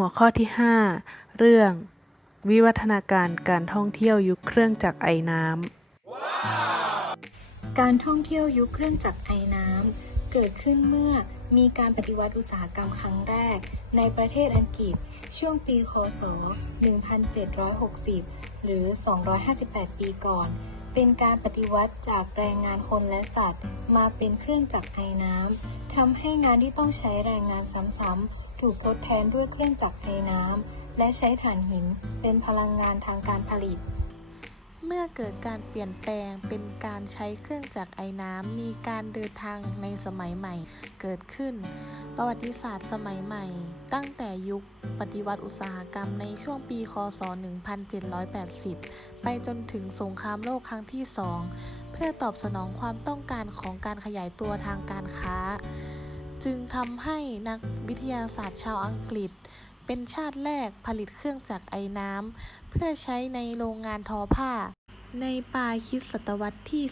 หัวข้อที่ 5 เรื่อง วิวัฒนาการการท่องเที่ยวยุคเครื่องจักรไอน้ำ การท่องเที่ยวยุคเครื่องจักรไอน้ำ เกิดขึ้นเมื่อมีการปฏิวัติอุตสาหกรรมครั้งแรก ในประเทศอังกฤษ ช่วงปีคศ 1760 หรือ 258 ปีก่อน เป็นการปฏิวัติจากแรงงานคนและสัตว์ มาเป็นเครื่องจักรไอน้ำทำให้งานที่ต้องใช้แรงงานซ้ำๆ ถูกทดแทนด้วยเครื่องจักรไอน้ำ และใช้ถ่านหินเป็นพลังงานทางการผลิต เมื่อเกิดการเปลี่ยนแปลงเป็นการใช้เครื่องจักรไอน้ำ มีการเดินทางในสมัยใหม่เกิดขึ้น ประวัติศาสตร์สมัยใหม่ ตั้งแต่ยุคปฏิวัติอุตสาหกรรมในช่วงปี คศ 1780 ไปจนถึงสงครามโลกครั้งที่สองเพื่อตอบสนองความต้องการของการขยายตัวทางการค้า จึงทำให้นักวิทยาศาสตร์ชาวอังกฤษ เป็นชาติแรกผลิตเครื่องจักรไอน้ำ เพื่อใช้ในโรงงานทอผ้า ในปลายคริดศตวรรษที่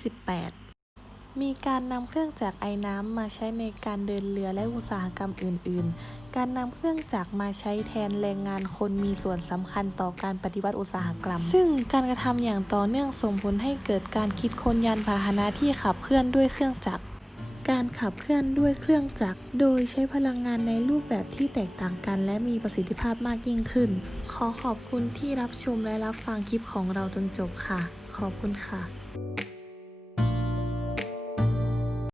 18 มีการนำเครื่องจักรไอน้ำมาใช้ในการเดินเรือและอุตสาหกรรมอื่น ๆ การนำเครื่องจักรมาใช้แทนแรงงานคนมีส่วนสำคัญต่อการปฏิวัติอุตสาหกรรม ซึ่งการกระทำอย่างต่อเนื่องส่งผลให้เกิดการคิดค้นยานพาหนะที่ขับเคลื่อนด้วยเครื่องจักร การขับเคลื่อนด้วยเครื่องจักร โดยใช้พลังงานในรูปแบบที่แตกต่างกันและมีประสิทธิภาพมากยิ่งขึ้น ขอขอบคุณที่รับชมและรับฟังคลิปของเราจนจบค่ะ ขอบคุณค่ะ